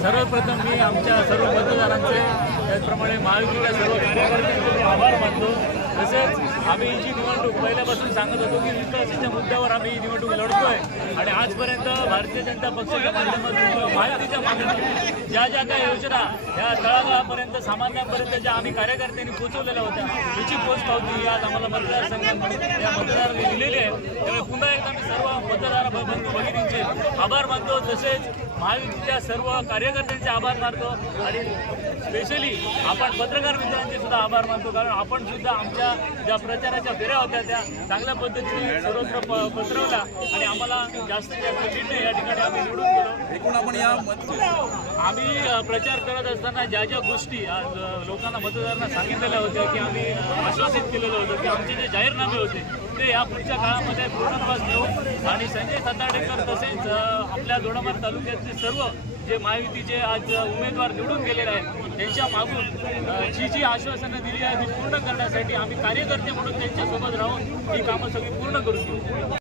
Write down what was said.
सर्वप्रथम मी आमच्या सर्व मतदारांचे त्याचप्रमाणे महायुतीच्या सर्व कार्यकर्त्यांचे आभार मानतो. तसेच आम्ही ही जी निवडणूक पहिल्यापासून सांगत होतो की विकासाच्या मुद्द्यावर आम्ही ही निवडणूक लढतोय. आणि आजपर्यंत भारतीय जनता पक्षाच्या माध्यमातून महायुतीच्या माध्यमातून ज्या ज्या काही योजना या तळागाळापर्यंत सामान्यांपर्यंत ज्या आम्ही कार्यकर्त्यांनी पोहोचवलेल्या होत्या त्याची पोचपावती आज आम्हाला मतदारसंघात या मतदार पुन्हा एकदा मी सर्व मतदार बंधू भगिनींचे आभार मानतो. तसेच महायुतीच्या सर्व कार्यकर्त्यांचे आभार मानतो. आणि स्पेशली आपण पत्रकार मित्रांचे सुद्धा आभार मानतो. कारण आपण सुद्धा आमच्या ज्या प्रचाराच्या फेऱ्या होत्या त्या चांगल्या पद्धतीने सर्वत्र प- पसरवल्या. आणि आम्हाला जास्तीत जास्त लीडने या ठिकाणी आम्ही निवडून गेलो. एकूण आपण या आम्ही प्रचार करत असताना ज्या ज्या गोष्टी आज लोकांना मतदारांना सांगितलेल्या होत्या की आम्ही आश्वासित केलेलं होतं की आमचे जे जाहीरनामे होते ते या पुढच्या काळामध्ये पूर्णत्वास घेऊ आणि संजय सताडेकर तसेच आपल्या दोडामार तालुक्यातले सर्व जे महायुतीचे आज उमेदवार निवडून गेलेले आहेत त्यांच्या मागून जी जी आश्वासनं दिली आहेत ती पूर्ण करण्यासाठी आम्ही कार्यकर्ते म्हणून त्यांच्यासोबत राहून ही कामं सगळी पूर्ण करू